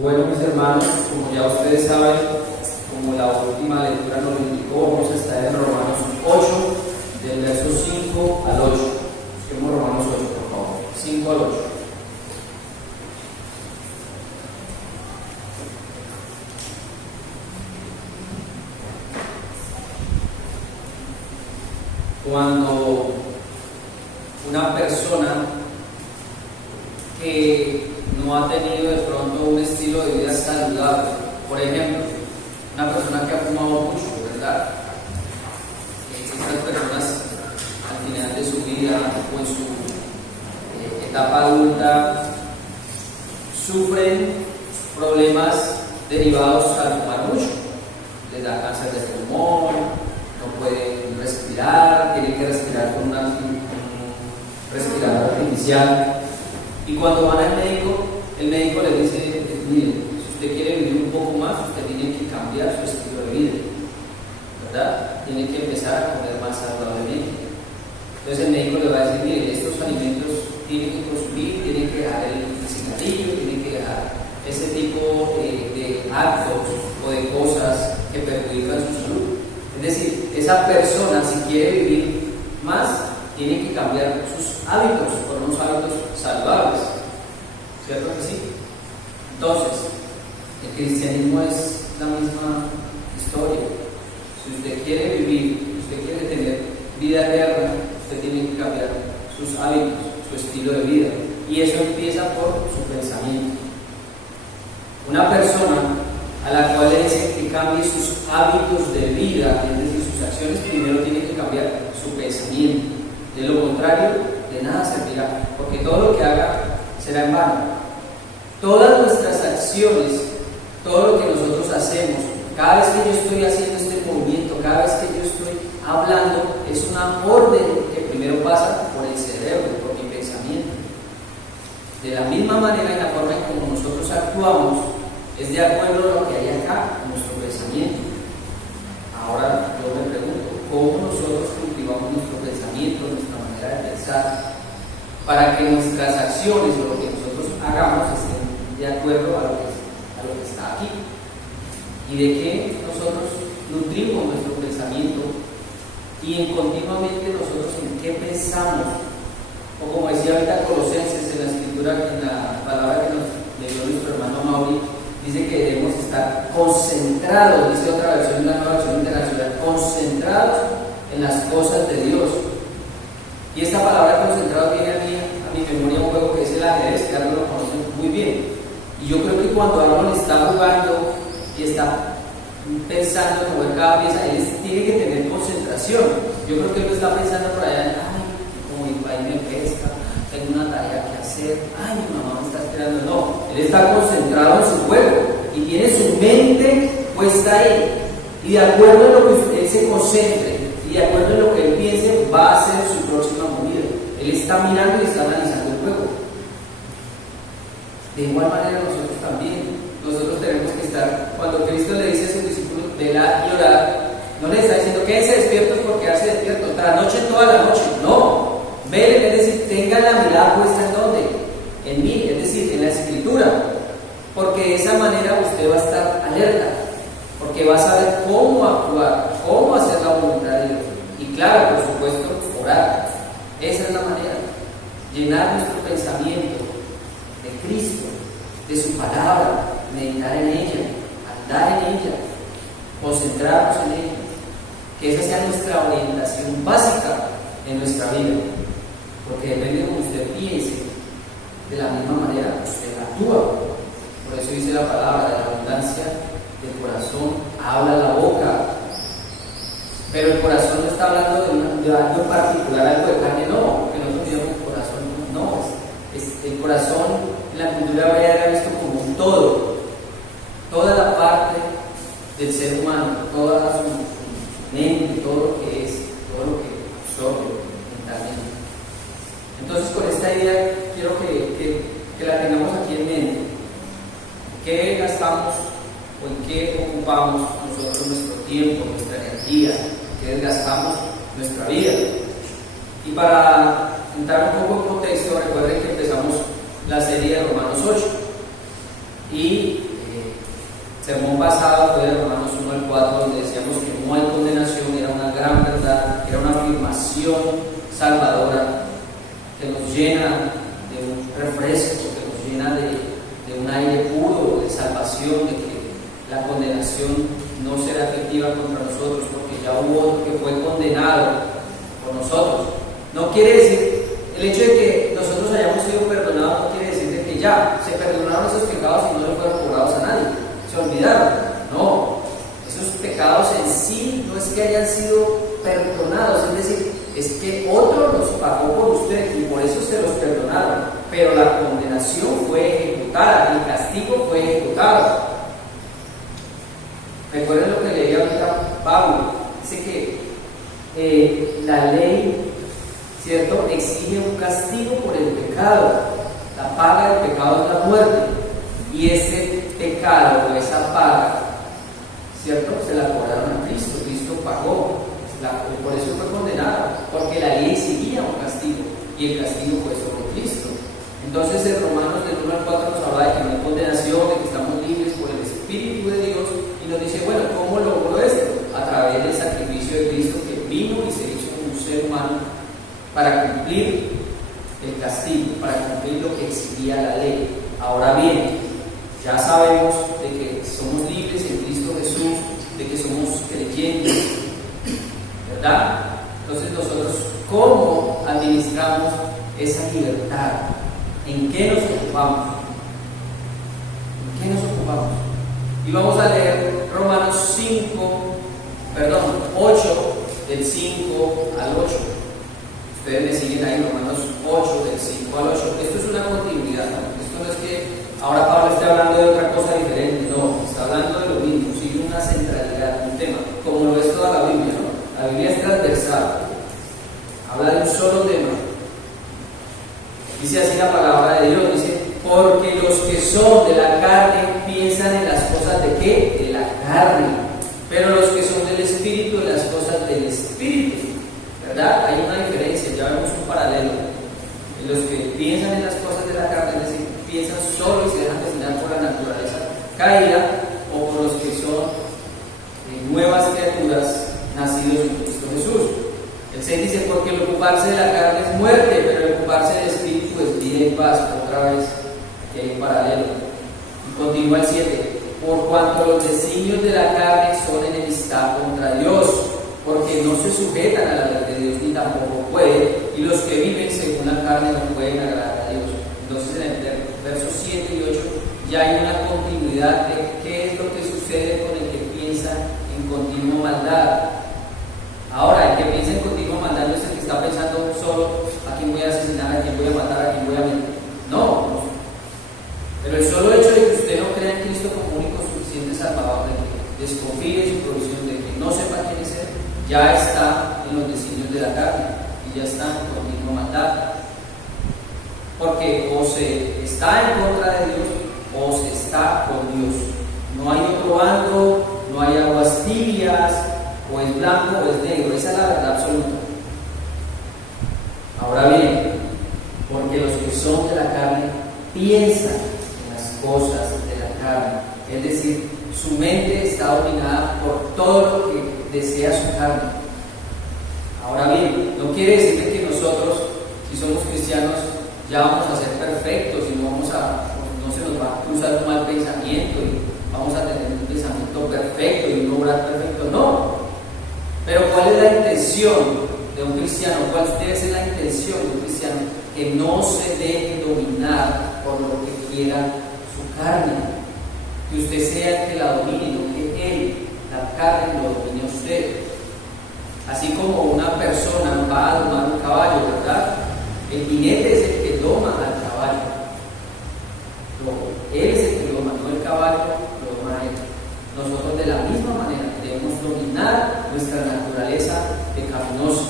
Bueno, mis hermanos, como ya ustedes saben, como la última lectura nos lo indicó, vamos a estar en Romanos 8, del verso 5 al 8. Busquemos Romanos 8, por favor. 5 al 8. Cuando una persona que no ha tenido de pronto un estilo de vida saludable, por ejemplo, una persona que ha fumado mucho, ¿verdad? Estas personas al final de su vida o en su etapa adulta sufren problemas derivados al fumar mucho. Les da cáncer de pulmón, no pueden respirar, tienen que respirar con un respirador artificial. Y cuando van al médico, el médico les dice, mire, si usted quiere vivir un poco más, usted tiene que cambiar su estilo de vida, ¿verdad? Tiene que empezar a comer más saludablemente. Entonces el médico le va a decir, mire, estos alimentos tienen que consumir, tienen que dejar el cigarrillo, tienen que dejar ese tipo de actos o de cosas que perjudican su salud. Es decir, esa persona, si quiere vivir más, tiene que cambiar sus hábitos por unos hábitos saludables. ¿Cierto que sí? Entonces, el cristianismo es la misma historia. Si usted quiere vivir, si usted quiere tener vida eterna, usted tiene que cambiar sus hábitos, su estilo de vida. Y eso empieza por su pensamiento. Una persona a la cual le dicen que cambie sus hábitos de vida, es decir, sus acciones, primero tiene que cambiar su pensamiento. De lo contrario, de nada servirá, porque todo lo que haga será en vano. Todas nuestras acciones, todo lo que nosotros hacemos, cada vez que yo estoy haciendo este movimiento, cada vez que yo estoy hablando, es una orden que primero pasa por el cerebro, por mi pensamiento. De la misma manera, en la forma en como nosotros actuamos, es de acuerdo a lo que hay acá, en nuestro pensamiento. Ahora yo me pregunto, ¿cómo nosotros cultivamos nuestro pensamiento, nuestra manera de pensar, para que nuestras acciones o lo que nosotros hagamos estén de acuerdo a lo que está aquí? Y de qué nosotros nutrimos nuestro pensamiento y en continuamente nosotros en qué pensamos. O como decía ahorita Colosenses en la escritura, en la palabra que nos leyó nuestro hermano Mauri, dice que debemos estar concentrados, dice otra versión, una nueva versión internacional, concentrados en las cosas de Dios. Y esta palabra concentrado viene a mi memoria un juego que es el ajedrez, que Arnold lo conoce muy bien. Y yo creo que cuando Arnold está jugando y está pensando en mover cada pieza, él tiene que tener concentración. Yo creo que él no está pensando por allá, ay, como mi país me pesca, tengo una tarea que hacer, ay, mi mamá me está esperando. No, él está concentrado en su juego y tiene su mente puesta ahí. Y de acuerdo en lo que él se concentre y de acuerdo en lo que él piense, va a ser su próxima movida. Él está mirando y está analizando el juego. De igual manera nosotros también. Nosotros tenemos que estar, cuando Cristo le dice a sus discípulos, velad y orad, no le está diciendo quédense despiertos por quedarse despiertos, trasnochen toda la noche. No, velen, es decir, tengan la mirada puesta en dónde, en mí, es decir, en la escritura, porque de esa manera usted va a estar alerta, porque va a saber cómo actuar, cómo hacer la voluntad de Dios. Y claro, por supuesto, orar. Esa es la manera, llenar nuestro pensamiento de Cristo, de su palabra, meditar en ella, andar en ella, concentrarnos en ella, que esa sea nuestra orientación básica en nuestra vida, porque depende de cómo usted piense, de la misma manera usted actúa. Por eso dice la palabra, de la abundancia del corazón habla la boca. Pero el corazón no está hablando de algo en particular, algo de carne, no, que nosotros digamos el corazón, no, el corazón en la cultura hebrea era visto como un todo, toda la parte del ser humano, toda su mente, todo lo que es, todo lo que absorbe mentalmente. Entonces, con esta idea quiero que la tengamos aquí en mente. ¿Qué gastamos o en qué ocupamos nosotros nuestro tiempo, nuestra energía? ¿Qué desgastamos nuestra vida? Y para entrar un poco en contexto, recuerden que empezamos la serie de Romanos 8 y sermón pasado fue de Romanos 1 al 4, donde decíamos que no hay condenación, era una gran verdad, era una afirmación salvadora que nos llena de un refresco, que nos llena de un aire puro, de salvación, de que la condenación no será efectiva contra nosotros, porque ya hubo otro que fue condenado por nosotros. No quiere decir, el hecho de que nosotros hayamos sido perdonados no quiere decir de que ya se perdonaron esos pecados y no le fueron cobrados a nadie, se olvidaron. No, esos pecados en sí no es que hayan sido perdonados, es decir, es que otro los pagó por usted y por eso se los perdonaron, pero la condenación fue ejecutada, el castigo fue ejecutado. Recuerden lo que leía ahorita Pablo, dice que la ley, ¿cierto?, exige un castigo por el pecado. La paga del pecado es la muerte, y ese pecado o esa paga, ¿cierto?, se la cobraron a Cristo. Cristo pagó, por eso fue condenado, porque la ley seguía un castigo y el castigo fue sobre Cristo. Entonces en Romanos del 1 al 4 nos habla de que no hay condenación, de que estamos libres por el Espíritu de Dios, y nos dice, bueno, ¿cómo logró esto? A través del sacrificio de Cristo, que vino y se hizo como un ser humano para cumplir el castigo, para cumplir lo que exigía la ley. Ahora bien, ya sabemos de que somos libres en Cristo Jesús, de que somos creyentes, ¿verdad? Entonces nosotros, ¿cómo administramos esa libertad? ¿En qué nos ocupamos? ¿En qué nos ocupamos? Y vamos a leer Romanos 8, del 5 al 8. Ustedes me siguen ahí, Romanos 8, del 5 al 8. Esto es una continuidad, ¿no? Esto no es que ahora Pablo esté hablando de otra cosa diferente, no, está hablando de lo mismo, sigue una centralidad, un tema, como lo es toda la Biblia, ¿no? La Biblia es transversal, habla de un solo tema. Dice así la palabra de Dios, dice, porque los que son de la carne piensan en las cosas de ¿qué? De la carne, pero los que son del Espíritu en las cosas del Espíritu, ¿verdad? Hay una diferencia, ya vemos un paralelo. En los que piensan en las cosas de la carne, es decir, piensan solo y se dejan designar por la naturaleza caída, o por los que son nuevas criaturas nacidos en Cristo Jesús. El 6 dice, porque el ocuparse de la carne es muerte, pero el ocuparse del Espíritu es vida y paz. Otra vez, que hay un paralelo. Y continúa el 7, por cuanto los designios de la carne son enemistad contra Dios, porque no se sujetan a la ley de Dios ni tampoco pueden, y los que viven según la carne no pueden agradar a Dios. Entonces en el versos 7 y 8 ya hay una continuidad de qué es lo que sucede con el que piensa en continua maldad. Ahora, el que piensa en continua maldad no es el que está pensando solo a quién voy a asesinar, a quién voy a matar, a quién voy a mentir. No. Pero el solo hecho de que usted no crea en Cristo como único suficiente salvador, de que desconfíe de su provisión, de que no sepa quién es Él, ya está en los designios de la carne y ya está en continua maldad. Porque o se está en contra de Dios o se está con Dios. No hay otro bando, no hay aguas tibias, o es blanco o es negro. Esa es la verdad absoluta. Ahora bien, porque los que son de la carne piensan en las cosas de la carne, es decir, su mente está dominada por todo lo que desea su carne. Ahora bien, no quiere decir que nosotros, si somos cristianos, ya vamos a ser perfectos y no se nos va a cruzar un mal pensamiento y vamos a tener un pensamiento perfecto y un obrar perfecto. No. Pero ¿cuál es la intención de un cristiano? ¿Cuál debe ser la intención de un cristiano? Que no se deje dominar por lo que quiera su carne. Que usted sea el que la domine, no que él, la carne, lo domine a usted. Así como una persona va a domar un caballo, ¿verdad? El jinete es el que doma al caballo. Él es el que doma, no el caballo, lo doma él. Nosotros de la misma manera debemos dominar nuestra naturaleza pecaminosa.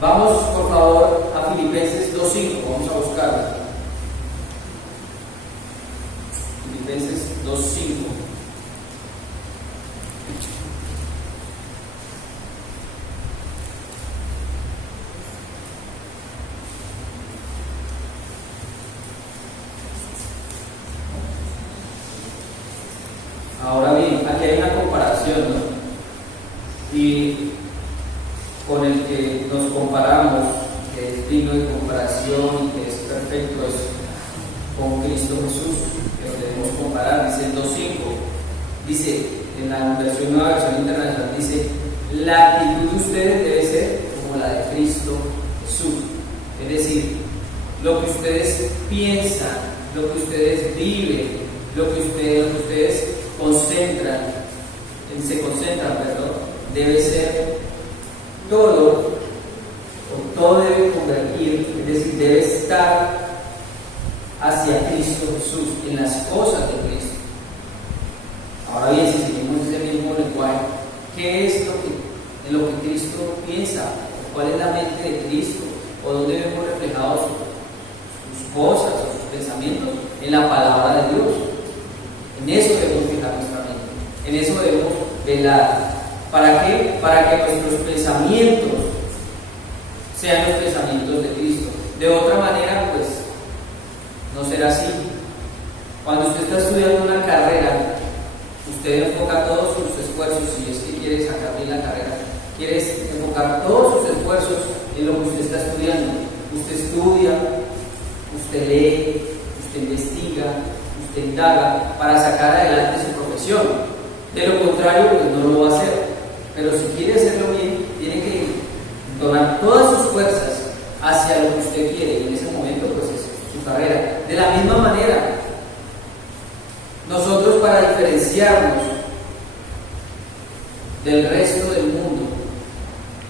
Vamos por favor a Filipenses 2.5, vamos a buscarlo. Filipenses 2.5. Ahora bien, aquí hay una comparación, ¿no? Y con el que nos comparamos, que es digno de comparación y que es perfecto, es con Cristo Jesús, que nos debemos comparar. Dice el 2.5, dice, en la versión nueva, versión internacional, dice, la actitud de ustedes debe ser como la de Cristo Jesús. Es decir, lo que ustedes piensan, lo que ustedes viven, lo que ustedes se concentran, debe ser todo debe convertir, es decir, debe estar hacia Cristo Jesús, en las cosas de Cristo. Ahora bien, si seguimos ese mismo lenguaje, ¿qué es en lo que Cristo piensa? ¿Cuál es la mente de Cristo? ¿O dónde vemos reflejados sus cosas o sus pensamientos? En la palabra de Dios. En eso debemos fijar nuestra mente, en eso debemos velar. ¿Para qué? Para que nuestros pensamientos sean los pensamientos de Cristo. De otra manera, pues, no será así. Cuando usted está estudiando una carrera, usted enfoca todos sus esfuerzos, si es que quiere sacar bien la carrera, quiere enfocar todos sus esfuerzos en lo que usted está estudiando. Usted estudia, usted lee, usted investiga, usted indaga para sacar adelante su profesión. De lo contrario, pues no lo va a hacer. Pero si quiere hacerlo bien, tiene que donar todas sus fuerzas hacia lo que usted quiere, y en ese momento pues es su carrera. De la misma manera, nosotros, para diferenciarnos del resto del mundo,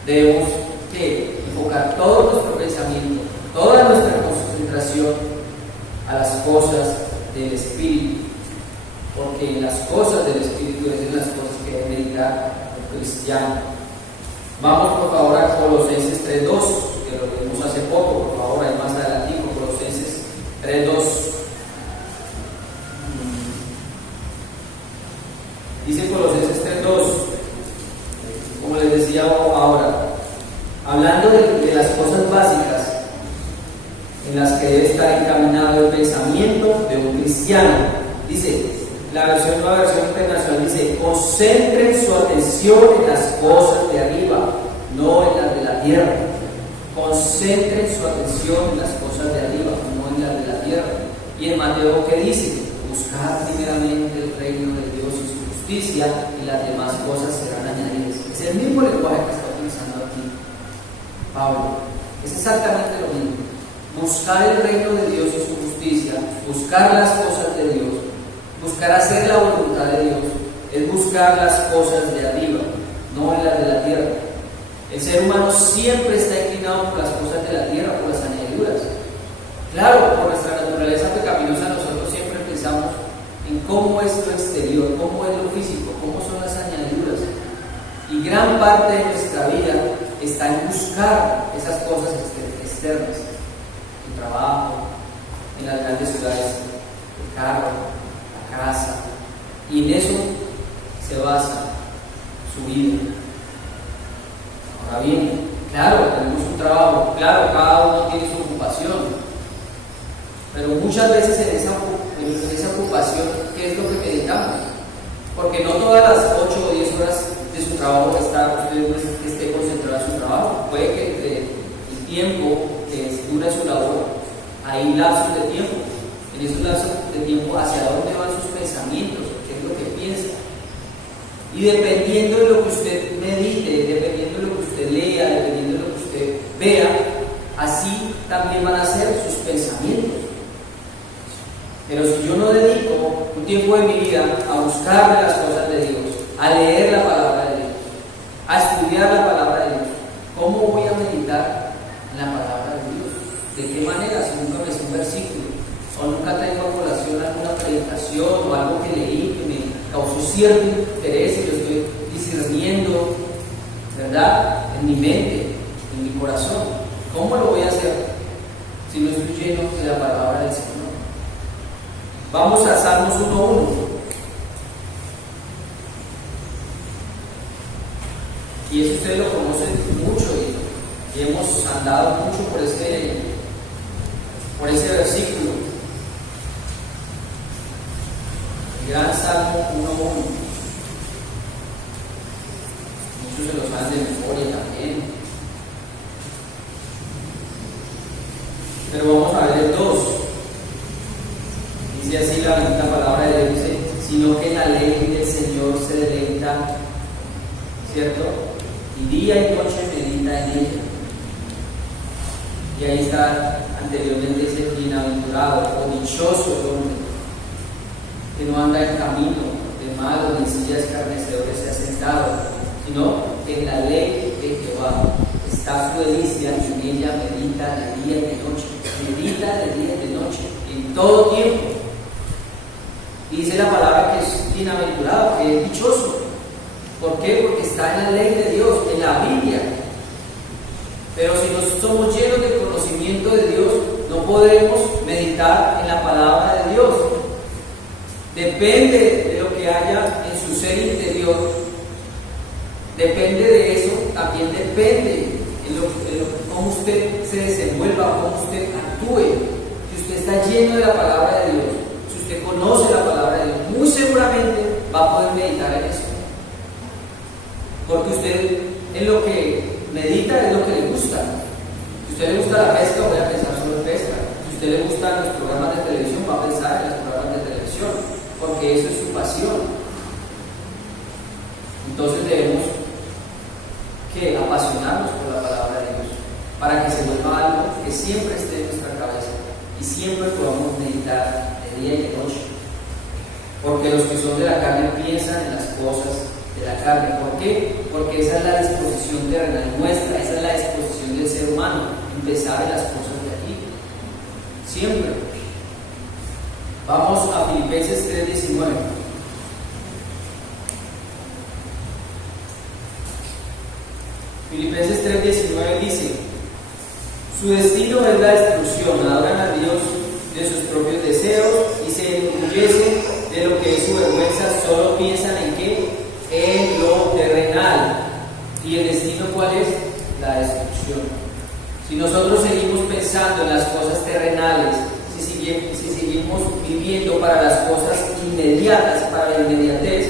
debemos enfocar todo nuestro pensamiento, toda nuestra concentración a las cosas del Espíritu, porque en las cosas del Espíritu es en las cosas que debe meditar el cristiano. Vamos por favor a Colosenses 3.2, que lo leímos hace poco, por favor, ahí más adelante, Colosenses 3.2. Dice Colosenses 3.2, como les decía ahora, hablando de las cosas básicas en las que debe estar encaminado el pensamiento de un cristiano. Dice, nueva versión internacional dice, concentren su atención en las cosas de arriba, no en las de la tierra. Concentren su atención en las cosas de arriba, no en las de la tierra. Y en Mateo, ¿qué dice? Buscar primeramente el reino de Dios y su justicia, y las demás cosas serán añadidas. Es el mismo lenguaje que está utilizando aquí Pablo. Es exactamente lo mismo. Buscar el reino de Dios y su justicia, buscar las cosas de Dios, buscar hacer la voluntad de Dios, es buscar las cosas de arriba, no en las de la tierra. El ser humano siempre está inclinado por las cosas de la tierra, por las añadiduras. Claro, por nuestra naturaleza pecaminosa, nosotros siempre pensamos en cómo es lo exterior, cómo es lo físico, cómo son las añadiduras. Y gran parte de nuestra vida está en buscar esas cosas externas, el trabajo, en las grandes ciudades, el carro, la casa, y en eso se basa su vida. Ahora bien, claro, tenemos un trabajo, claro, cada uno tiene su ocupación, pero muchas veces en esa ocupación, ¿qué es lo que meditamos? Porque no todas las 8 o 10 horas de su trabajo usted esté concentrado en su trabajo. Puede que entre el tiempo que dura su labor, hay lapsos de tiempo. En esos lapsos de tiempo, ¿hacia dónde van sus pensamientos? ¿Qué es lo que piensa? Y dependiendo de lo que usted medite, dependiendo de lo que usted lea, dependiendo de lo que usted vea, así también van a ser sus pensamientos. Pero si yo no dedico un tiempo de mi vida a buscar las cosas de Dios, a leer la palabra de Dios, a estudiar la palabra de Dios, ¿cómo voy a meditar en la palabra de Dios? ¿De qué manera? Si nunca me sé un versículo, o nunca tengo a colación alguna predicación o algo que leí que me causó cierto interés y lo estoy discerniendo, ¿verdad?, en mi mente, en mi corazón. ¿Cómo lo voy a hacer si no estoy lleno de la palabra del Señor? Vamos a Salmos 1.1. Y eso ustedes lo conocen mucho y hemos andado mucho por ese versículo. gran Salmo 1:1. Muchos se lo saben de memoria también. Pero vamos a ver el 2. Dice así la bendita palabra de Dios, dice, sino que en la ley del Señor se deleita, ¿cierto? Y día y noche medita en ella. Y ahí está, anteriormente dice, bienaventurado o dichoso el hombre, que no anda en camino de malos, ni en silla de escarnecedores se ha sentado, sino que en la ley de Jehová está su delicia, y en ella medita de día y de noche. Medita de día y de noche, en todo tiempo. Y dice la palabra que es bienaventurado, que es dichoso. ¿Por qué? Porque está en la ley de Dios, en la Biblia. Pero si no somos llenos de conocimiento de Dios, no podremos meditar en la palabra de Dios. Depende de lo que haya en su ser interior. Depende de eso, también depende en cómo usted se desenvuelva, cómo usted actúe. Si usted está lleno de la palabra de Dios, si usted conoce la palabra de Dios, muy seguramente va a poder meditar en eso. Porque usted en lo que medita es lo que le gusta. Si a usted le gusta la pesca, voy a pensar sobre pesca. Si a usted le gustan los programas de televisión, va a pensar en los programas de televisión, porque eso es su pasión. Entonces debemos apasionarnos por la palabra de Dios, para que se vuelva algo que siempre esté en nuestra cabeza y siempre podamos meditar de día y de noche. Porque los que son de la carne piensan en las cosas de la carne. ¿Por qué? Porque esa es la disposición terrenal nuestra, esa es la disposición del ser humano, empezar en las cosas de aquí. Siempre. Vamos a Filipenses 3:19. Filipenses 3:19 dice: su destino es la destrucción, adoran a Dios de sus propios deseos y se enorgullecen de lo que es su vergüenza, solo piensan en qué, en lo terrenal. ¿Y el destino cuál es? La destrucción. Si nosotros seguimos pensando en las cosas terrenales, si seguimos viviendo para las cosas inmediatas, para la inmediatez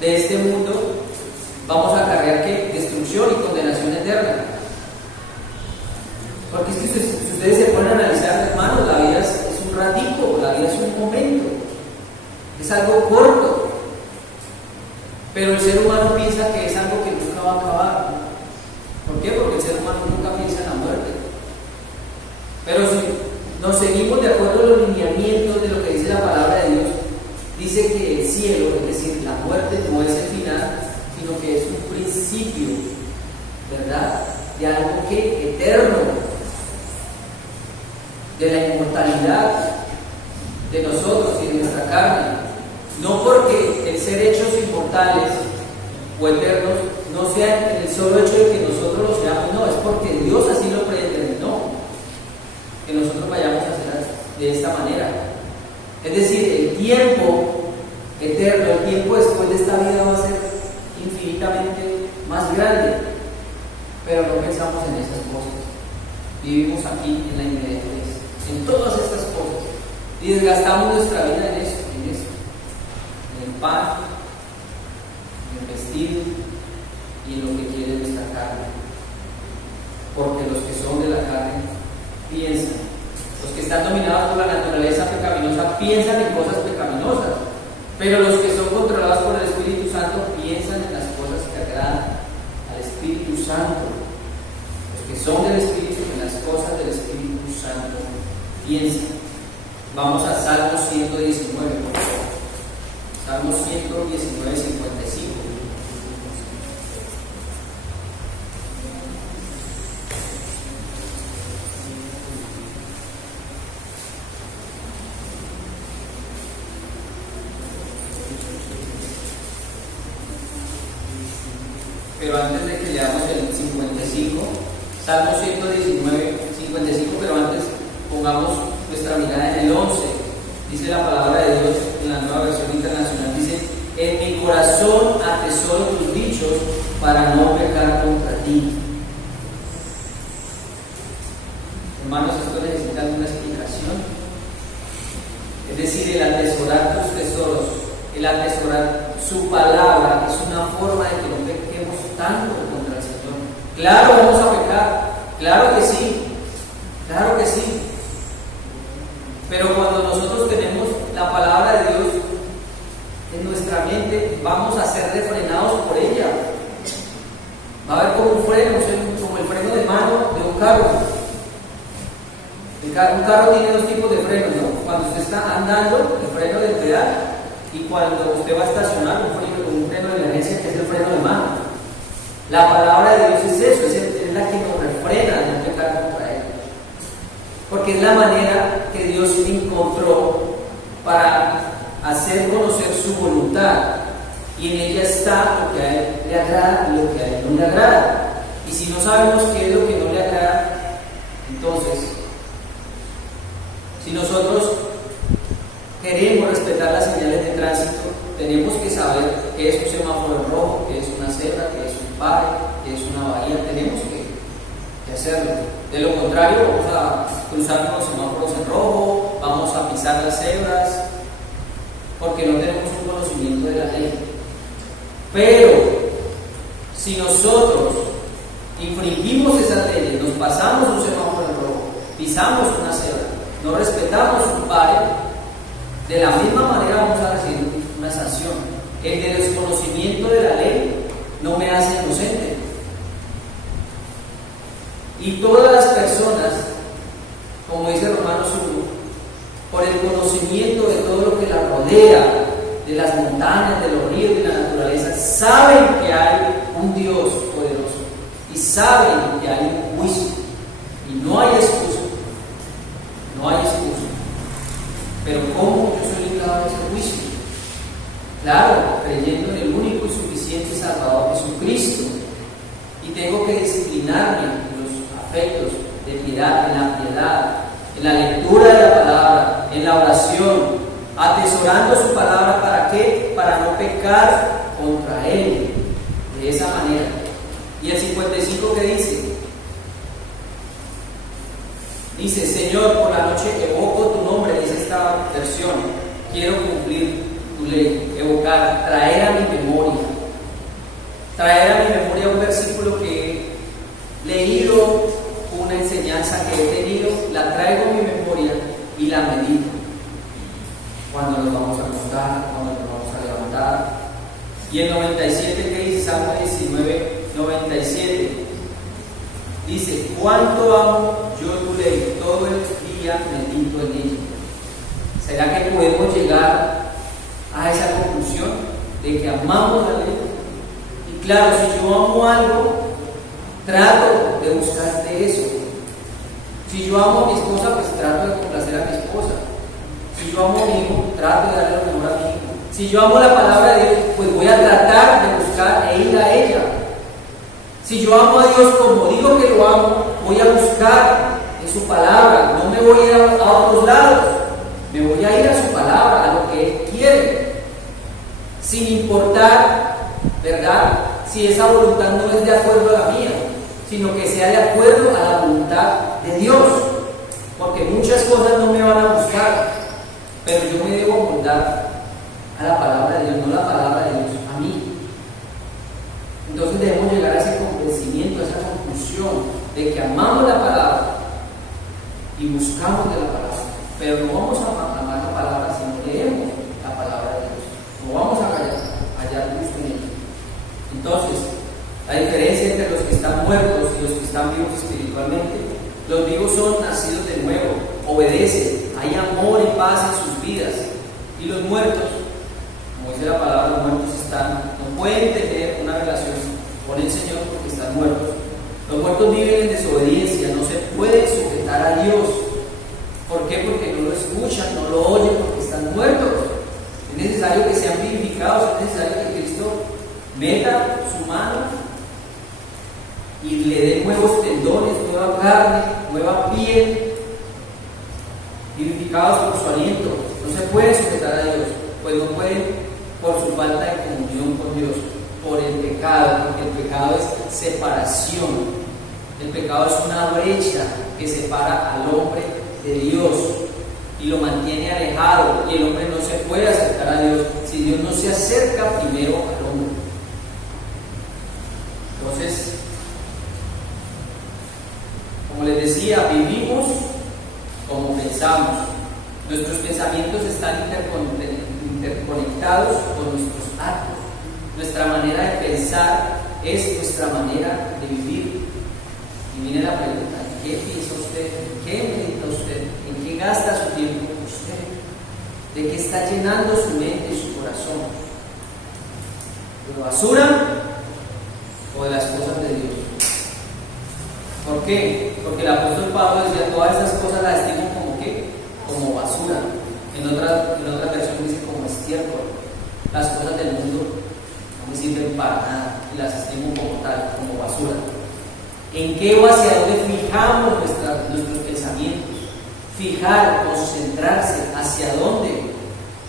de este mundo, vamos a acarrear ¿qué? Destrucción y condenación eterna. Porque es que si ustedes se ponen a analizar, hermanos, la vida es un ratico, la vida es un momento, es algo corto. Pero el ser humano piensa que es algo que nunca va a acabar. ¿Por qué? Porque el ser humano nunca piensa en la muerte. Pero si nos seguimos de acuerdo a los lineamientos de lo que dice la palabra de Dios, dice que el cielo, es decir, la muerte no es el final, sino que es un principio, ¿verdad? De algo que eterno, de la inmortalidad de nosotros y de nuestra carne. No porque el ser hechos inmortales o eternos no sea el solo hecho de que nosotros lo seamos, no, es porque Dios así lo predeterminó, que nosotros vayamos a hacer de esta manera. Es decir, el tiempo eterno, el tiempo después de esta vida va a ser infinitamente más grande, pero no pensamos en esas cosas. Vivimos aquí en la inmediatez, en todas estas cosas, y desgastamos nuestra vida en eso, en el pan, en el vestido y en lo que quiere nuestra carne. Porque los que son de la carne piensan, los que están dominados por la naturaleza pecaminosa piensan en cosas pecaminosas, pero los que son controlados por el Espíritu Santo piensan en las cosas que agradan al Espíritu Santo. Los que son del Espíritu, en las cosas del Espíritu Santo piensan. Vamos a Salmo 119, por favor. Salmo 119, 55. Pero antes de que leamos el 55, Salmo 119, 55, pero antes pongamos nuestra mirada en el 11. Dice la palabra de Dios en la Nueva Versión Internacional, dice: en mi corazón atesoro tus dichos para no pecar contra ti. Hermanos, esto necesita una explicación. Es decir, el atesorar tus tesoros, el atesorar su palabra, es una forma de que no pequemos tanto contra el Señor. Claro, vamos a pecar, claro que sí, claro que sí. Pero cuando nosotros tenemos la palabra de Dios en nuestra mente, vamos a ser refrenados por ella. Va a haber como un freno, como el freno de mano de un carro. Un carro tiene dos tipos de frenos, ¿no? Cuando usted está andando, el freno del pedal, y cuando usted va a estacionar, un freno de emergencia, que es el freno de mano. La palabra de Dios es eso, es la que nos refrena de no pecar contra Él. Porque es la manera que Dios encontró para hacer conocer su voluntad. Y en ella está lo que a Él le agrada y lo que a Él no le agrada. Y si no sabemos qué es lo que no le agrada, entonces, si nosotros queremos respetar las señales de tránsito, tenemos que saber qué es un semáforo en rojo, qué es una cebra, qué es un pare, qué es una bahía. Tenemos que hacerlo. De lo contrario, vamos a cruzar con los semáforos en rojo, vamos a pisar las cebras, porque no tenemos un conocimiento de la ley. Pero si nosotros infringimos esas leyes, nos pasamos un semáforo en rojo, pisamos una cebra, no respetamos un pare, de la misma manera vamos a recibir una sanción. El de desconocimiento de la ley no me hace inocente. Y todas las personas, como dice Romanos 1, por el conocimiento de todo lo que la rodea, de las montañas, de los ríos, de la naturaleza, saben que hay un Dios poderoso y saben que hay un juicio y no hay excusa, no hay excusa. Pero ¿cómo yo soy librado de ese juicio? Claro, creyendo en el único y suficiente Salvador Jesucristo, y tengo que disciplinarme en los afectos de piedad, en la lectura de la palabra, en la oración, atesorando su palabra. ¿Para qué? Para no pecar contra Él de esa manera. Y el 55, ¿qué dice? Dice: Señor, por la noche evoco tu nombre, dice esta versión. Quiero cumplir tu ley, evocar, traer a mi memoria. Traer a mi memoria un versículo que he leído, una enseñanza que he tenido, la traigo a mi memoria y la medito. Cuando nos vamos a acostar, cuando nos vamos a levantar. Y el 97, que dice Salmo 19, 97, dice: cuánto amo yo tu ley, todo el día medito en ella. ¿Será que podemos llegar a esa conclusión de que amamos la ley? Y claro, si yo amo algo, trato de buscar de eso. Si yo amo a mi esposa, pues trato de complacer a mi esposa. Si yo amo a mi hijo, trato de darle lo mejor a mi hijo. Si yo amo la palabra de Dios, pues voy a tratar de buscar e ir a ella. Si yo amo a Dios como digo que lo amo, voy a buscar en su palabra. No me voy a ir a otros lados, me voy a ir a su palabra, a lo que Él quiere. Sin importar, ¿verdad?, si esa voluntad no es de acuerdo a la mía, sino que sea de acuerdo a la voluntad de Dios. Porque muchas cosas no me van a buscar, pero yo me debo moldar a la palabra de Dios, no la palabra de Dios a mí. Entonces debemos llegar a ese convencimiento, a esa conclusión de que amamos la palabra y buscamos de la palabra. Pero no vamos a amar la palabra si no leemos la palabra de Dios. No vamos a hallar gusto en ella. Entonces, la diferencia entre los que están muertos y los que están vivos espiritualmente: los vivos son nacidos de nuevo, obedecen, hay amor y paz en sus vidas. Y los muertos, como dice la palabra, los muertos no pueden tener una relación con el Señor porque están muertos. Los muertos viven en desobediencia, no se pueden sujetar a Dios. ¿Por qué? Porque no lo escuchan, no lo oyen, porque están muertos. Es necesario que sean vivificados, es necesario que Cristo meta su mano y le dé nuevos tendones, nueva carne, nueva piel, vivificados por su aliento. No se pueden sujetar a Dios, pues no pueden por su falta de comunión con Dios, por el pecado, porque el pecado es separación. El pecado es una brecha que separa al hombre de Dios. y lo mantiene alejado, y el hombre no se puede acercar a Dios si Dios no se acerca primero al hombre. Entonces, como les decía, vivimos como pensamos. Nuestros pensamientos están interconectados con nuestros actos. Nuestra manera de pensar es nuestra manera de vivir. Y viene la pregunta: ¿en qué piensa usted? ¿En qué medita usted? ¿En qué gasta su tiempo usted? ¿De qué está llenando su mente y su corazón? ¿De basura o de las cosas de Dios? ¿Por qué? Porque el apóstol Pablo decía: todas estas cosas las estimo como ¿qué? Como basura. En otra versión dice como estiércol. Las cosas del mundo no me sirven para nada y las estimo como tal, como basura. ¿En qué o hacia dónde fijamos nuestros pensamientos? Fijar, concentrarse, ¿hacia dónde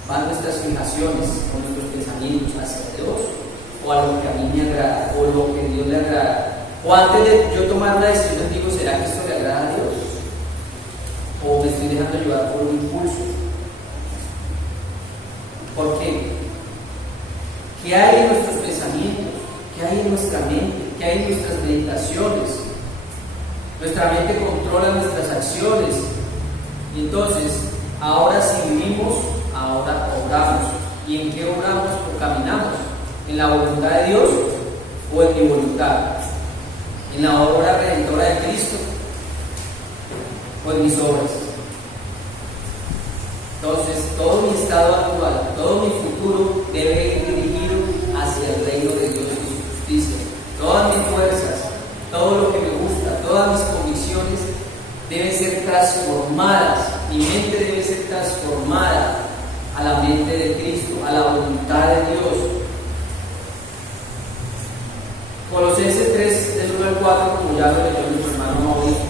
van nuestras fijaciones o nuestros pensamientos? ¿Hacia Dios o a lo que a mí me agrada o lo que a Dios le agrada? O antes de yo tomar una decisión, digo: ¿será que esto le agrada a Dios? ¿O me estoy dejando llevar por un impulso? ¿Por qué? ¿Qué hay en nuestros pensamientos? ¿Qué hay en nuestra mente? ¿Qué hay en nuestras meditaciones? Nuestra mente controla nuestras acciones. Y entonces, ahora si vivimos, ahora obramos. ¿Y en qué obramos o caminamos? ¿En la voluntad de Dios o en mi voluntad? ¿En la obra redentora de Cristo o en mis obras? Entonces, todo mi estado actual, todo mi futuro debe ir dirigido hacia el reino de Dios y su justicia. Todas mis fuerzas, todo lo que me gusta, todas mis convicciones deben ser transformadas. Mi mente debe ser transformada a la mente de Cristo, a la voluntad de Dios. Colosenses 3, del 1 al 4, como ya lo leyó nuestro hermano Mauricio,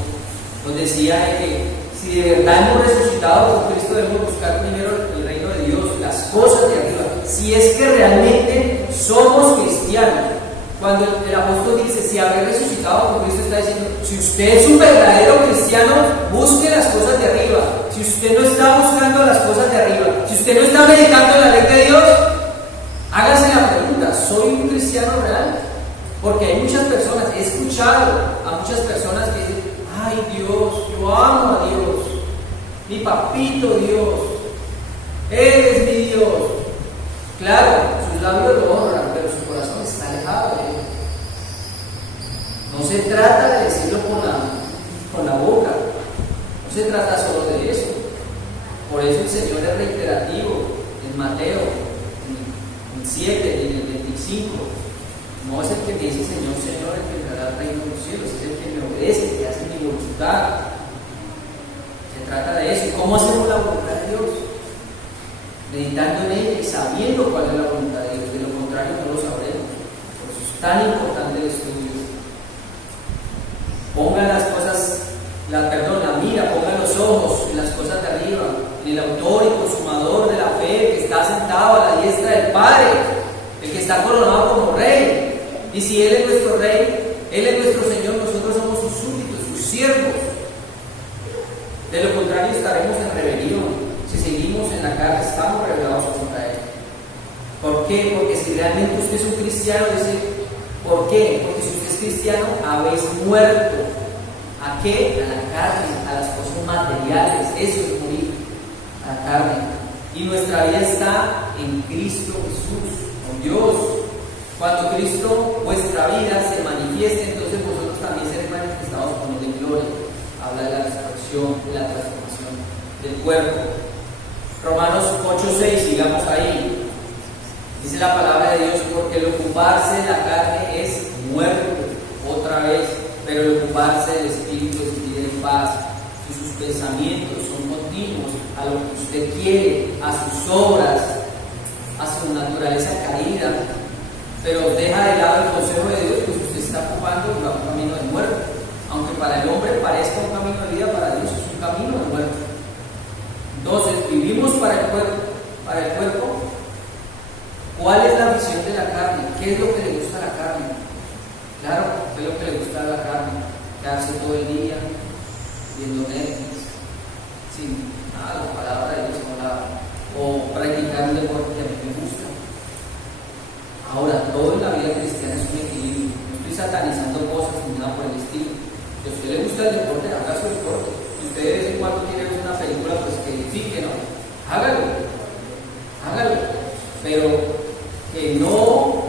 nos decía que si de verdad hemos resucitado con Cristo, debemos buscar primero el reino de Dios, las cosas de arriba, si es que realmente somos cristianos. Cuando el apóstol dice: si haber resucitado con Cristo, está diciendo: si usted es un verdadero cristiano, busque las cosas de arriba. Si usted no está buscando las cosas de arriba, si usted no está meditando en la ley de Dios, hágase la pregunta: ¿soy un cristiano real? Porque hay muchas personas, he escuchado a muchas personas que dicen: ay Dios, yo amo a Dios, mi papito Dios, Él es mi Dios. Claro, sus labios lo honran, pero su corazón está alejado de Él. No se trata de decirlo con la boca, no se trata solo de eso. Por eso el Señor es reiterativo en Mateo, en 7 y en el 25. No es el que me dice Señor, Señor, el que entrará al reino de los cielos, es el que me obedece, el que hace mi voluntad. Se trata de eso. ¿Y cómo hacemos la voluntad de Dios? Meditando en ella y sabiendo cuál es la voluntad de Dios. De lo contrario no lo sabremos. Por eso es tan importante el estudio. Pongan las cosas, la mira, pongan los ojos en las cosas de arriba, en el autor y consumador de la fe, que está sentado a la diestra del Padre, el que está coronado como rey. Y si Él es nuestro rey, Él es nuestro Señor, nosotros somos sus súbditos, sus siervos. De lo contrario estaremos en rebelión. Si seguimos en la carne, estamos rebelados contra Él. ¿Por qué? Porque si realmente usted es un cristiano, dice: ¿por qué? Porque si usted es cristiano, habéis muerto. ¿A qué? A la carne, a las cosas materiales. Eso es morir, a la carne. Y nuestra vida está en Cristo Jesús, con Dios. Cuando Cristo, vuestra vida, se manifieste, entonces vosotros también seréis manifestados con Él en gloria. Habla de la resurrección, de la transformación del cuerpo. Romanos 8:6, sigamos ahí. Dice la palabra de Dios: porque el ocuparse de la carne es muerte, otra vez, pero el ocuparse del Espíritu es vivir en paz. Si sus pensamientos son continuos a lo que usted quiere, a sus obras, a su naturaleza caída, pero deja de lado el consejo de Dios, pues usted está ocupando un camino de muerte. Aunque para el hombre parezca un camino de vida, para Dios es un camino de muerte. Entonces, vivimos para el cuerpo. ¿Cuál es la visión de la carne? ¿Qué es lo que le gusta a la carne? Claro, ¿qué es lo que le gusta a la carne? Quedarse todo el día viendo Netflix, sin nada, la palabra deporte que a mí me gusta. Ahora, todo en la vida cristiana es un equilibrio. No estoy satanizando cosas ni nada por el estilo. Si a usted le gusta el deporte, haga su deporte. Si usted de vez en cuando quiere ver una película, pues que edifique, ¿no? Hágalo. Pero que no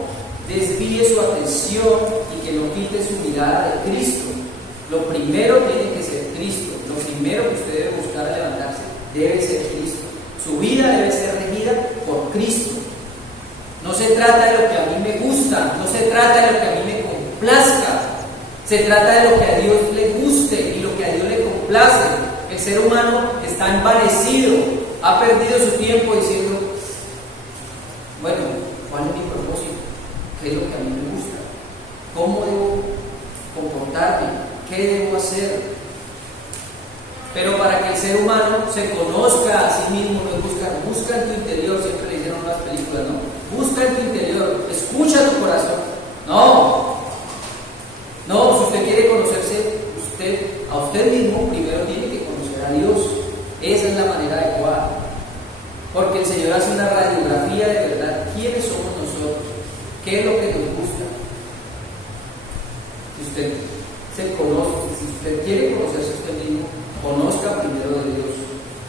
desvíe su atención y que no quite su mirada de Cristo. Lo primero tiene que ser Cristo. Lo primero que usted debe buscar al levantarse debe ser Cristo. Su vida debe ser regida por Cristo. No se trata de lo que a mí me gusta, no se trata de lo que a mí me complazca, se trata de lo que a Dios le guste y lo que a Dios le complace. El ser humano está envanecido, ha perdido su tiempo diciendo, bueno, ¿cuál es mi propósito? ¿Qué es lo que a mí me gusta? ¿Cómo debo comportarme? ¿Qué debo hacer? Pero para que el ser humano se conozca a sí mismo, no es busca en tu interior, siempre le hicieron las películas, ¿no? Busca en tu interior, escucha tu corazón. No, si usted quiere conocerse a usted mismo, primero tiene que conocer a Dios. Esa es la manera adecuada. Porque el Señor hace una radiografía de verdad. ¿Quiénes somos nosotros? ¿Qué es lo que nos gusta? Si usted se conoce, si usted quiere conocerse a usted mismo, conozca primero de Dios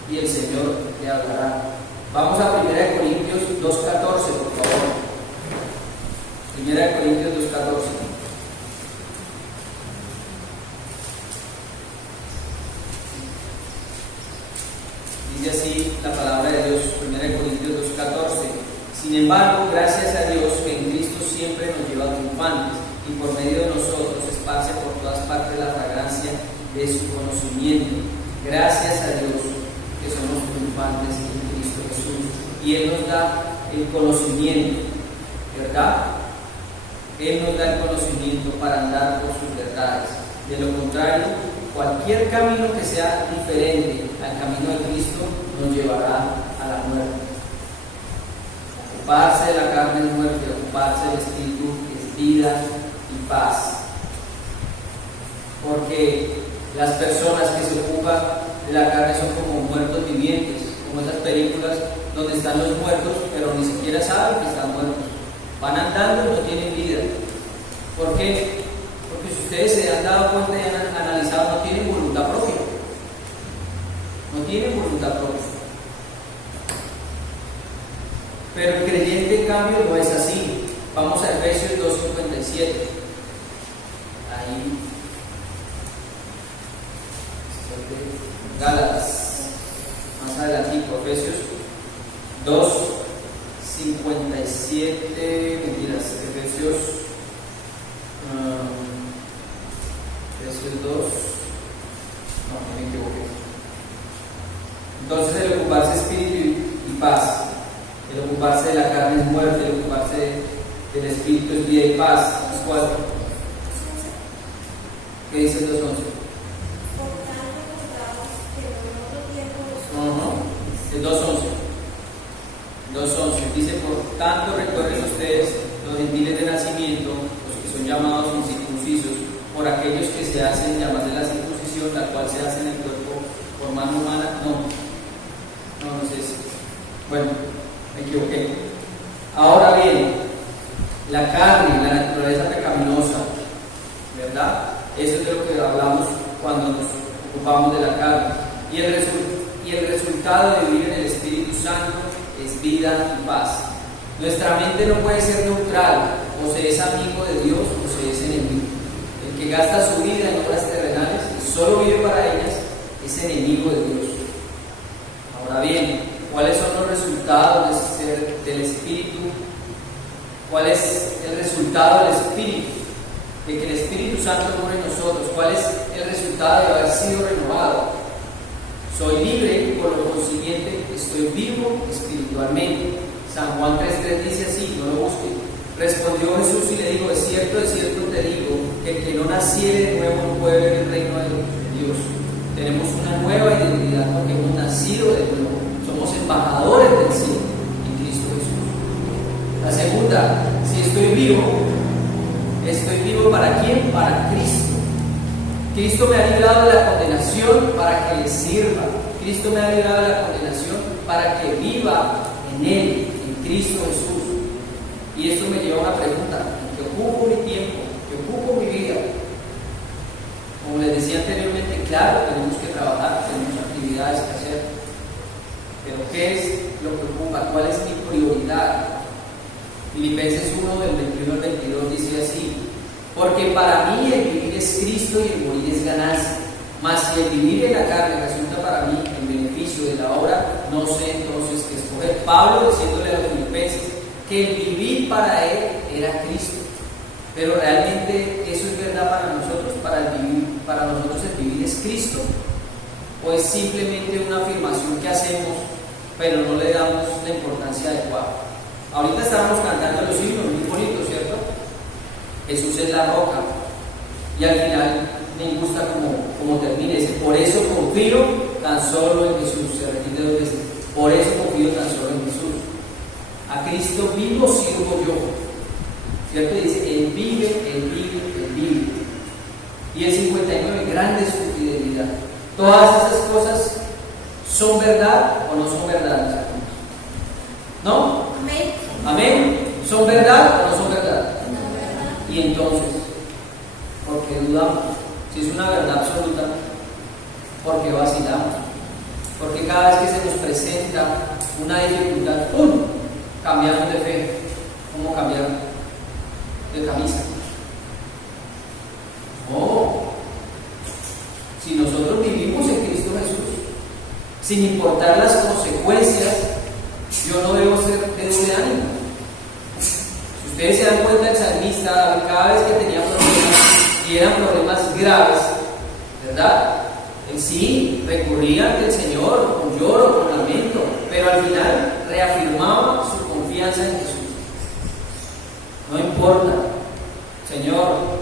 y el Señor le hablará. Vamos a 1 Corintios 2:14, por favor. 1 Corintios 2:14. Dice así la palabra de Dios, 1 Corintios 2:14. Sin embargo, gracias a Dios que en Cristo siempre nos lleva triunfantes y por medio de nosotros esparce por todas partes la fragancia de su conocimiento. Gracias a Dios que somos triunfantes en Cristo Jesús. Y Él nos da el conocimiento, ¿verdad? Él nos da el conocimiento para andar por sus verdades. De lo contrario, cualquier camino que sea diferente al camino de Cristo nos llevará a la muerte. Ocuparse de la carne es muerte, ocuparse del Espíritu es vida y paz. Porque las personas que se ocupan de la carne son como muertos vivientes, como esas películas donde están los muertos, pero ni siquiera saben que están muertos. Van andando y no tienen vida. ¿Por qué? Porque si ustedes se han dado cuenta y han analizado, no tienen voluntad propia. No tienen voluntad propia. Pero el creyente, en cambio, no es así. Vamos a Efesios 2:57. Ahí. Gálatas, más adelante, Efesios 2:57, mentiras, Efesios 2, no me equivoqué. Entonces el ocuparse de espíritu y paz, el ocuparse de la carne es muerte, el ocuparse del espíritu es vida y paz. ¿Es cuál? ¿Qué dice el 2:11? El 2:11 dice: por tanto recuerden ustedes los gentiles de nacimiento, los que son llamados incircuncisos, por aquellos que se hacen llamar de la circuncisión, la cual se hace en el cuerpo por mano humana. No sé si. Bueno, me equivoqué. Ahora bien, la carne, la naturaleza pecaminosa, ¿verdad? Eso es de lo que hablamos cuando nos ocupamos de la carne. Y el resultado de vivir en el Espíritu Santo es vida y paz. Nuestra mente no puede ser neutral, o se es amigo de Dios o se es enemigo. El que gasta su vida en obras terrenales y solo vive para ellas es enemigo de Dios. Ahora bien, ¿cuáles son los resultados del Espíritu? ¿Cuál es el resultado del Espíritu? De que el Espíritu Santo mora en nosotros. ¿Cuál es el resultado de haber sido renovado? Soy libre y por lo consiguiente estoy vivo espiritualmente. San Juan 3:3 dice así, no lo busquen. Respondió Jesús y le dijo: de cierto te digo, que el que no naciere de nuevo no puede ver el reino de Dios. Tenemos una nueva identidad porque hemos nacido de nuevo. Somos embajadores del cielo en Cristo Jesús. La segunda, si estoy vivo ¿para quién? Para Cristo. Cristo me ha librado de la condenación para que le sirva. Cristo me ha librado de la condenación para que viva en Él. Cristo Jesús. Y esto me lleva a una pregunta: ¿en qué ocupo mi tiempo? ¿En qué ocupo mi vida? Como les decía anteriormente, claro, tenemos que trabajar, tenemos actividades que hacer, pero ¿qué es lo que ocupa? ¿Cuál es mi prioridad? Filipenses 1, del 21 al 22 dice así: porque para mí el vivir es Cristo y el morir es ganancia, mas si el vivir en la carne resulta para mí en beneficio de la obra, no sé entonces qué escoger. Pablo diciéndole a los filipenses que el vivir para él era Cristo, pero realmente eso es verdad para nosotros. Para nosotros el vivir es Cristo, o es simplemente una afirmación que hacemos pero no le damos la importancia adecuada. Ahorita estábamos cantando los himnos muy bonitos, ¿cierto? Jesús es la roca, y al final me gusta como termina, dice: por eso confío tan solo en Jesús. Se repite 2 veces: por eso confío tan solo en Jesús. A Cristo vivo sirvo yo, ¿cierto? Dice: Él vive, Él vive, Él vive. Y el 59, grande es su fidelidad. Todas esas cosas son verdad o no son verdad, mis hermanos. ¿No? Amén. Amén. ¿Son verdad o no son verdad? Y entonces, ¿por qué dudamos? Si es una verdad absoluta, ¿por qué vacilamos? Porque cada vez que se nos presenta una dificultad, ¡pum!, cambiamos de fe. ¿Cómo cambiar de camisa? Oh, si nosotros vivimos en Cristo Jesús, sin importar las consecuencias, yo no debo ser de doble ánimo. Si ustedes se dan cuenta, el salmista, cada vez que tenía problemas, y eran problemas graves, ¿verdad? Él sí recurría ante el Señor con lloro, con lamento, pero al final reafirmaba su confianza en Jesús. No importa, Señor,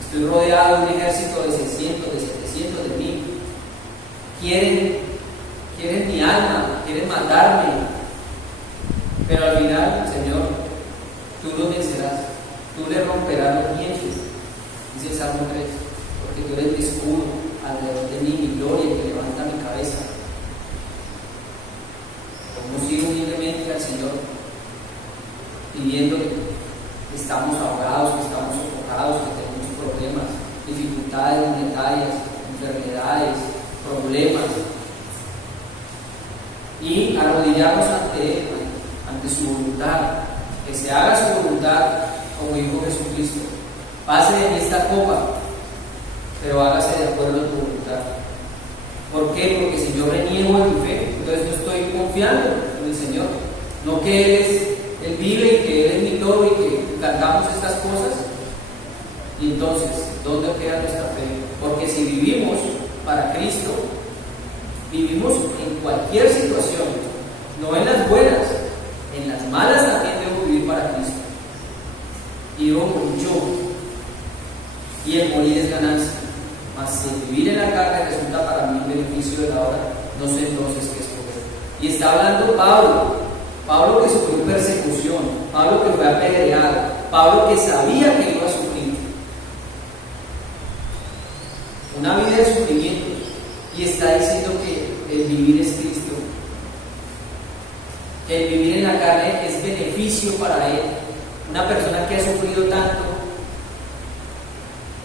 estoy rodeado de un ejército de 600, de 700, de 1000. Quieren mi alma, quieren matarme, pero al final, Señor, tú lo vencerás, tú le romperás los dientes, dice el Salmo 3, porque tú eres mi escudo alrededor de mí, mi gloria que levanta mi cabeza. Vamos a ir humildemente al Señor, pidiéndole que estamos ahogados, que estamos sofocados, que tenemos problemas, dificultades monetarias, enfermedades, problemas, y arrodillarnos ante Él, ante su voluntad, que se haga su voluntad como dijo Jesucristo: pase de mí esta copa, pero hágase de acuerdo a tu voluntad. ¿Por qué? Porque si yo reniego en mi fe, entonces no estoy confiando en el Señor, no que Él vive y que Él es mi todo y que cantamos estas cosas. Y entonces, ¿dónde queda nuestra fe? Porque si vivimos para Cristo, vivimos en cualquier situación, no en las buenas, en las malas también debo vivir para Cristo. Y debo morir yo, y el morir es ganancia. Mas si vivir en la carne resulta para mí un beneficio de la obra, no sé entonces qué escoger. Y está hablando Pablo que sufrió persecución, Pablo que fue apedreado, Pablo que sabía que iba a sufrir una vida de sufrimiento, y está diciendo que el vivir es Cristo, que el vivir en la carne es beneficio para él. Una persona que ha sufrido tanto,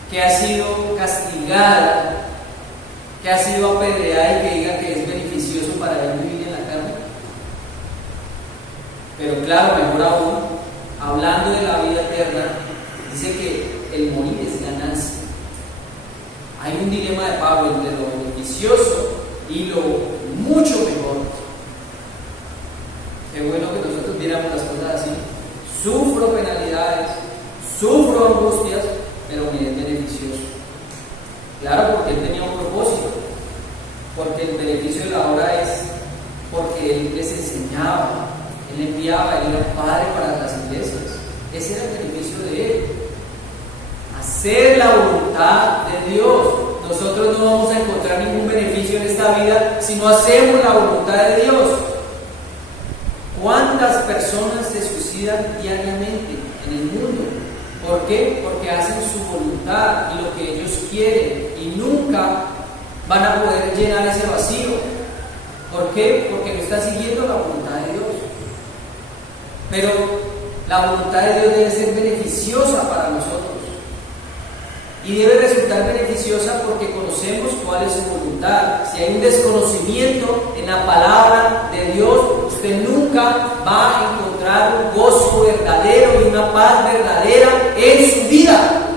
que ha sido castigada, que ha sido apedreada, y que diga que es beneficioso para él vivir en la carne. Pero claro, mejor aún, hablando de la vida eterna, dice que el morir es ganancia. Hay un dilema de Pablo entre lo beneficioso y lo mucho mejor. Qué bueno que nosotros viéramos las cosas así. Sufro penalidades, sufro angustias, pero me es beneficioso. Claro, porque él tenía un propósito, porque el beneficio de la obra es porque él les enseñaba, él enviaba, él era padre para las iglesias. Ese era el beneficio de él. Hacer la voluntad de Dios. Nosotros no vamos a encontrar ningún beneficio en esta vida si no hacemos la voluntad de Dios. ¿Cuántas personas se suicidan diariamente en el mundo? ¿Por qué? Porque hacen su voluntad y lo que ellos quieren, y nunca van a poder llenar ese vacío. ¿Por qué? Porque no están siguiendo la voluntad de Dios. Pero la voluntad de Dios debe ser beneficiosa para nosotros. Y debe resultar beneficiosa porque conocemos cuál es su voluntad. Si hay un desconocimiento en la palabra de Dios, usted nunca va a encontrar un gozo verdadero y una paz verdadera en su vida.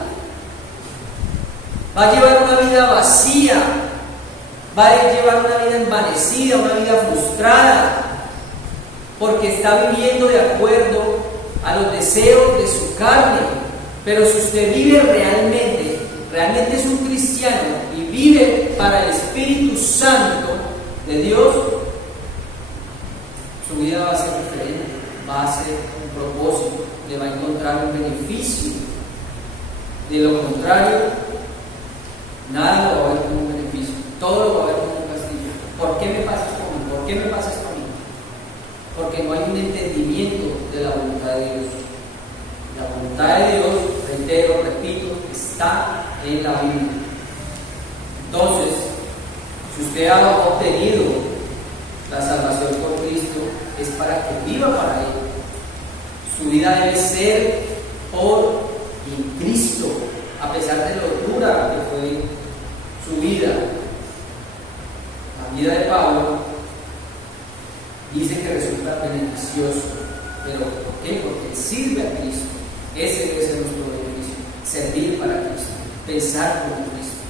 Va a llevar una vida vacía, va a llevar una vida envanecida, una vida frustrada, porque está viviendo de acuerdo a los deseos de su carne. Pero si usted vive realmente es un cristiano y vive para el Espíritu Santo de Dios, su vida va a ser diferente, va a ser un propósito, le va a encontrar un beneficio. De lo contrario, nada lo va a ver como un beneficio, todo lo va a ver como un castigo. ¿Por qué me pasa esto a mí? ¿Por qué me pasa esto a mí? Porque no hay un entendimiento de la voluntad de Dios. La voluntad de Dios, reitero, repito, está en la Biblia. Entonces, si usted ha obtenido la salvación por Cristo, es para que viva para Él. Su vida debe ser por en Cristo, a pesar de lo dura que fue su vida. La vida de Pablo dice que resulta beneficioso. ¿Pero por qué? Porque Él sirve a Cristo. Ese debe ser nuestro beneficio, servir para Cristo, pensar como Cristo.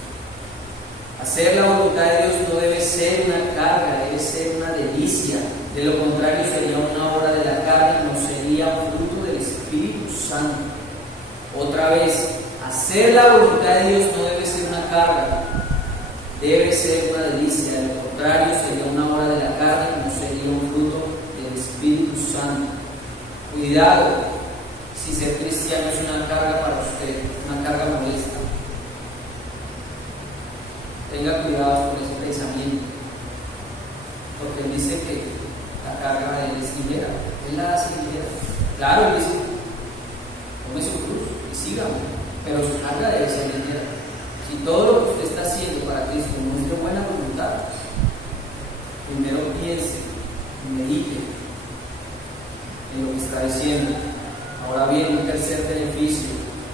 Hacer la voluntad de Dios no debe ser una carga, debe ser una delicia. De lo contrario sería una obra de la carne, no sería un fruto del Espíritu Santo. Otra vez, hacer la voluntad de Dios no debe ser una carga, debe ser una delicia. De lo contrario sería una obra de la carne, no sería un fruto del Espíritu Santo. Cuidado si ser cristiano es una carga para usted, una carga molesta. Tenga cuidado con ese pensamiento, porque Él dice que la carga de Él es ligera. Él la hace ligera. Claro, Él dice, tome su cruz y sígame, pero su carga debe ser ligera. Si todo lo que usted está haciendo para Cristo no es de buena voluntad, primero piense y medite en lo que está diciendo. Ahora bien, un tercer beneficio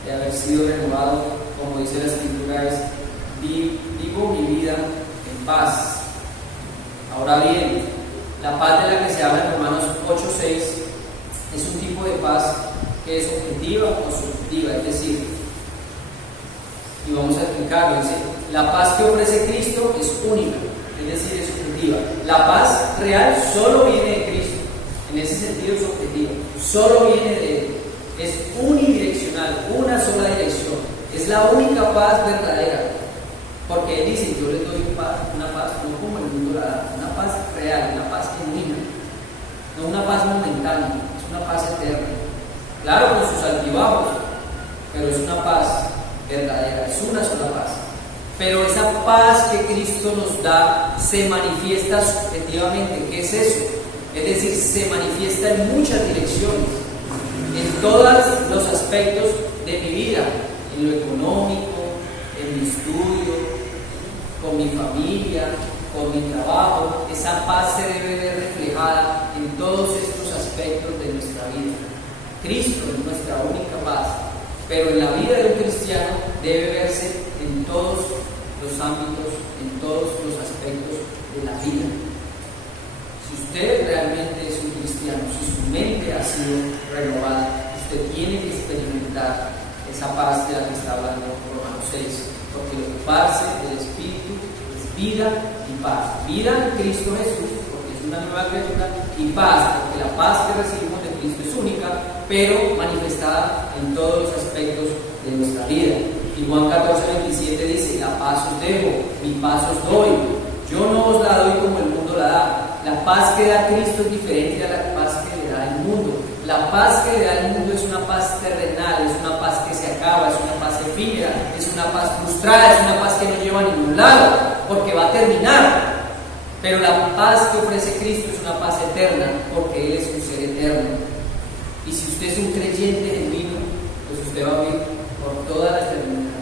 de haber sido renovado, como dice la Escritura, es vivo mi vida en paz. Ahora bien, la paz de la que se habla en Romanos 8:6 es un tipo de paz que es objetiva o subjetiva, es decir, y vamos a explicarlo, dice, la paz que ofrece Cristo es única, es decir, es subjetiva. La paz real solo viene de Cristo, en ese sentido es objetiva, solo viene de Él. Es unidireccional, una sola dirección. Es la única paz verdadera. Porque Él dice, yo les doy una paz no como el mundo la da, una paz real, una paz genuina, no una paz momentánea, es una paz eterna. Claro, con sus altibajos, pero es una paz verdadera, es una sola paz. Pero esa paz que Cristo nos da se manifiesta subjetivamente. ¿Qué es eso? Es decir, se manifiesta en muchas direcciones. En todos los aspectos de mi vida, en lo económico, en mi estudio, con mi familia, con mi trabajo. Esa paz se debe ver reflejada en todos estos aspectos de nuestra vida. Cristo es nuestra única paz, pero en la vida de un cristiano debe verse en todos los ámbitos, en todos los aspectos de la vida. Si usted realmente es un cristiano, si su mente ha sido renovada, usted tiene que experimentar esa paz de la que está hablando Romanos 6, porque ocuparse del Espíritu es vida y paz. Vida en Cristo Jesús, porque es una nueva criatura, y paz, porque la paz que recibimos de Cristo es única, pero manifestada en todos los aspectos de nuestra vida. Y Juan 14:27 dice, la paz os dejo, mi paz os doy, yo no os la doy como el mundo la da. La paz que da Cristo es diferente a la paz que le da el mundo. La paz que le da el mundo es una paz terrenal, es una paz que se acaba, es una paz efímera, es una paz frustrada, es una paz que no lleva a ningún lado, porque va a terminar. Pero la paz que ofrece Cristo es una paz eterna, porque Él es un ser eterno. Y si usted es un creyente genuino, pues usted va a vivir por toda la eternidad.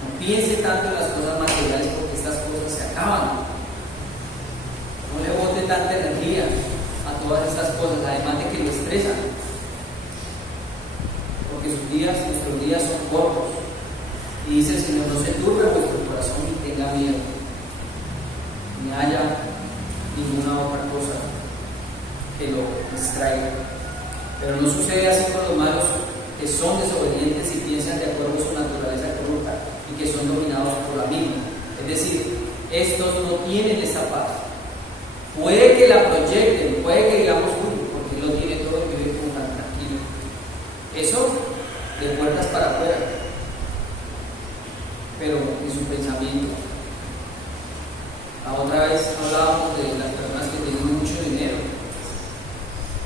No piense tanto en las cosas materiales, porque estas cosas se acaban. No le bote tanta energía a todas estas cosas, además de que lo estresan, porque nuestros días son cortos. Y dice el Señor: no se turbe vuestro corazón ni tenga miedo, ni haya ninguna otra cosa que lo distraiga. Pero no sucede así con los malos, que son desobedientes y piensan de acuerdo a su naturaleza corrupta y que son dominados por la misma. Es decir, estos no tienen esa paz. Puede que la proyecten, puede que digamos: uy, porque él lo tiene todo y vive como tan tranquilo. Eso de puertas para afuera, pero en su pensamiento. La otra vez hablábamos de las personas que tienen mucho dinero,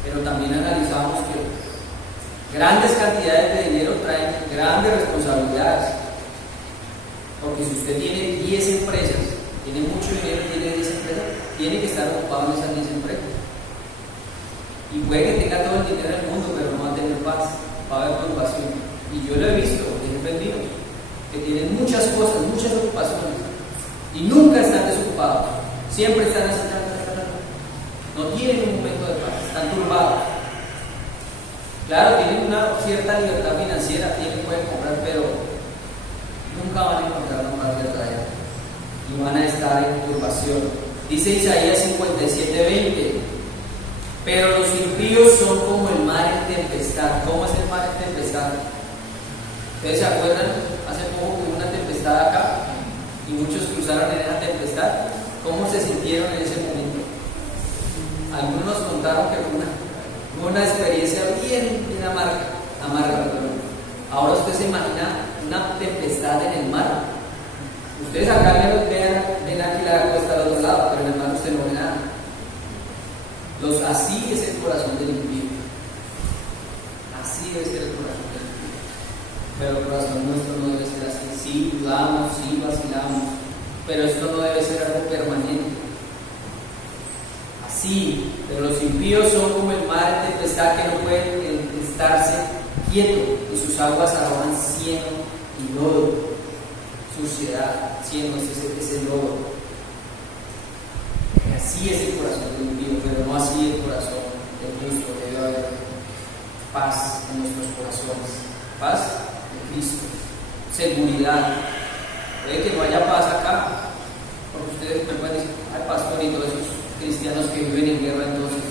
pero también analizamos que grandes cantidades de dinero traen grandes responsabilidades. Porque si usted tiene 10 empresas, tiene mucho dinero, tiene 10 empresas, tiene que estar ocupado en esas 10 empresas. Y puede que tenga todo el dinero del mundo, pero no va a tener paz, va a haber preocupación. Y yo lo he visto, de jefes míos, que tienen muchas cosas, muchas ocupaciones, y nunca están desocupados, siempre están así, no tienen un momento de paz, están turbados. Claro, tienen una cierta libertad financiera, pueden comprar, pero nunca van a encontrar una paz verdadera y van a estar en turbación. Dice Isaías 57:20: pero los impíos son como el mar en tempestad. ¿Cómo es el mar en tempestad? ¿Ustedes se acuerdan? Hace poco hubo una tempestad acá y muchos cruzaron en esa tempestad. ¿Cómo se sintieron en ese momento? Algunos nos contaron que fue una experiencia bien amarga. Ahora usted se imagina una tempestad en el mar. Ustedes acá ven aquí la costa del otro lado, pero en el mar usted no ve nada. Así es el corazón del impío. Así debe ser el corazón del impío. Pero el corazón nuestro no debe ser así. Sí dudamos, sí vacilamos, pero esto no debe ser algo permanente. Así, pero los impíos son como el mar en tempestad, que no pueden estarse quieto, y sus aguas arrojan cieno y lodo. Suciedad, cieno, ese lodo. Así es el corazón del impío, pero no así el corazón del justo. Debe haber paz en nuestros corazones, paz en Cristo, seguridad. Puede que no haya paz acá, porque ustedes me pueden decir: ay, pastor, y todos esos cristianos que viven en guerra. Entonces,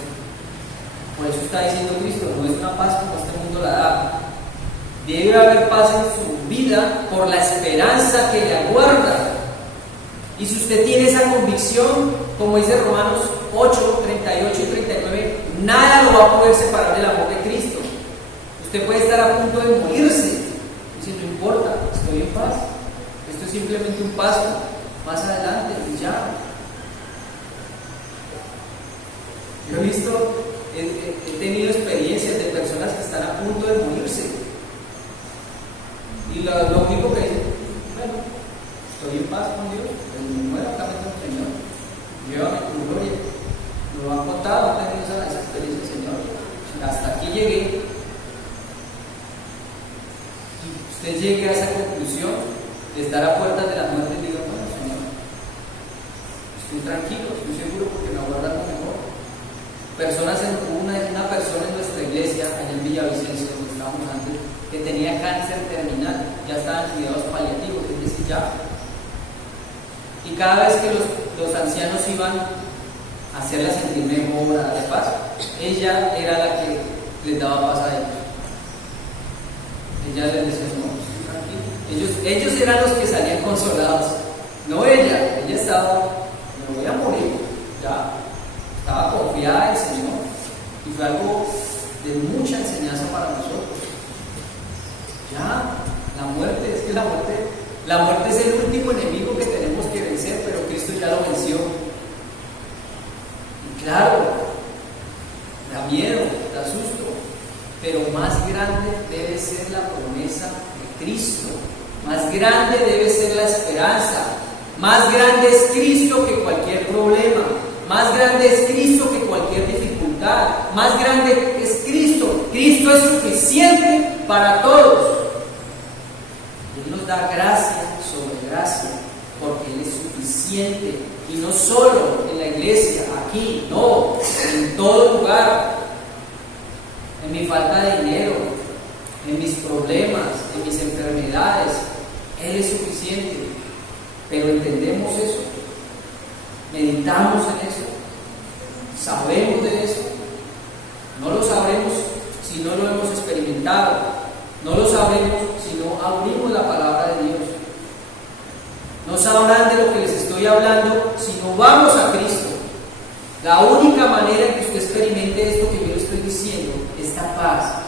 por eso está diciendo Cristo: no es una paz como este mundo la da. Debe haber paz en su vida por la esperanza que le aguarda. Y si usted tiene esa convicción, como dice Romanos 8, 38 y 39, nada lo va a poder separar del amor de Cristo. Usted puede estar a punto de morirse, y dice: no importa, estoy en paz. Esto es simplemente un paso más adelante y ya. Yo he tenido experiencias de personas que están a punto de morirse. Y lo único que dicen: bueno, estoy en paz con Dios, pero me muero acá con el Señor. Llévame tu gloria. Me lo han contado, han tenido esa experiencia, Señor. Hasta aquí llegué. Y usted llegue a esa conclusión de estar a puertas de la muerte y diga: bueno, Señor, estoy tranquilo, estoy seguro porque me aguarda algo mejor. Una persona en nuestra iglesia, allá en Villavicencio, donde estábamos antes, que tenía cáncer terminal, ya estaba en cuidados paliativos, es decir, ya. Y cada vez que los ancianos iban a hacerla sentir mejor, a darle paz, ella era la que les daba paz a ellos. Ella les decía: no, tranquilo. Ellos eran los que salían consolados, no ella. Ella estaba: me voy a morir, ya. Estaba confiada en el Señor, y fue algo de mucha enseñanza para nosotros. Ya, la muerte es el último enemigo que tenemos que vencer, pero Cristo ya lo venció. Y claro, da miedo, da susto, pero más grande debe ser la promesa de Cristo, más grande debe ser la esperanza, más grande es Cristo que cualquier problema. Más grande es Cristo que cualquier dificultad. Más grande es Cristo. Cristo es suficiente para todos. Él nos da gracia sobre gracia, porque Él es suficiente. Y no solo en la iglesia, aquí aquí, no, en todo lugar, en mi falta de dinero, en mis problemas, en mis enfermedades, Él es suficiente. Pero entendemos eso, meditamos en eso, sabemos de eso. No lo sabremos si no lo hemos experimentado, no lo sabremos si no abrimos la palabra de Dios. No sabrán de lo que les estoy hablando si no vamos a Cristo. La única manera en que usted experimente esto que yo le estoy diciendo, esta paz,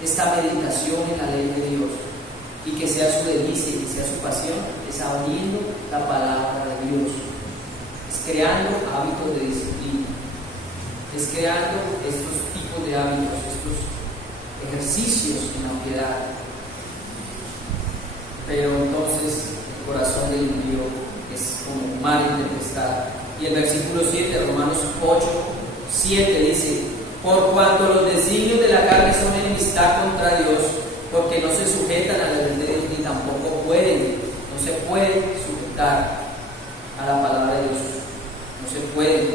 esta meditación en la ley de Dios, y que sea su delicia y que sea su pasión, es abriendo la palabra de Dios, es creando hábitos de disciplina, es creando estos tipos de hábitos, estos ejercicios en la piedad. Pero entonces el corazón del impío es como un mar en tempestad. Y el versículo 7, Romanos 8, 7 dice: por cuanto los designios de la carne son enemistad contra Dios, porque no se sujetan a la ley de Dios, ni tampoco no se pueden sujetar a la palabra de Dios, no se pueden.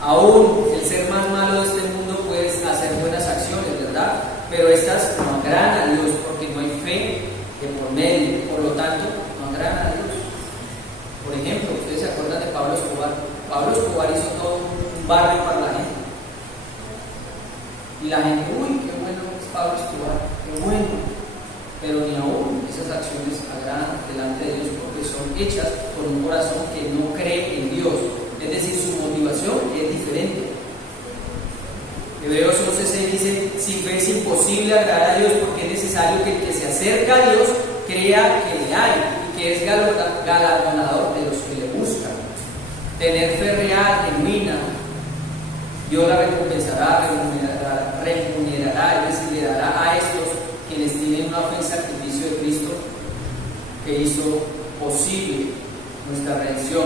Aún el ser más malo de este mundo puede hacer buenas acciones, ¿verdad? Pero estas no agradan a Dios, porque no hay fe de por medio, por lo tanto, no agradan a Dios. Por ejemplo, ustedes se acuerdan de Pablo Escobar. Pablo Escobar hizo todo un barrio para la gente. Y la gente, uy, qué bueno es Pablo Escobar, qué bueno. Pero ni aún esas acciones agradan delante de Dios, porque son hechas por un corazón que no cree en Dios. Es decir, su motivación es diferente. Hebreos 11:6 dice: sin fe es imposible agradar a Dios, porque es necesario que el que se acerca a Dios crea que le hay y que es galardonador de los que le buscan. Tener fe real, genuina, Dios la recompensará, remunerará, es decir, le dará a estos quienes tienen una fe en sacrificio de Cristo, que hizo posible nuestra redención.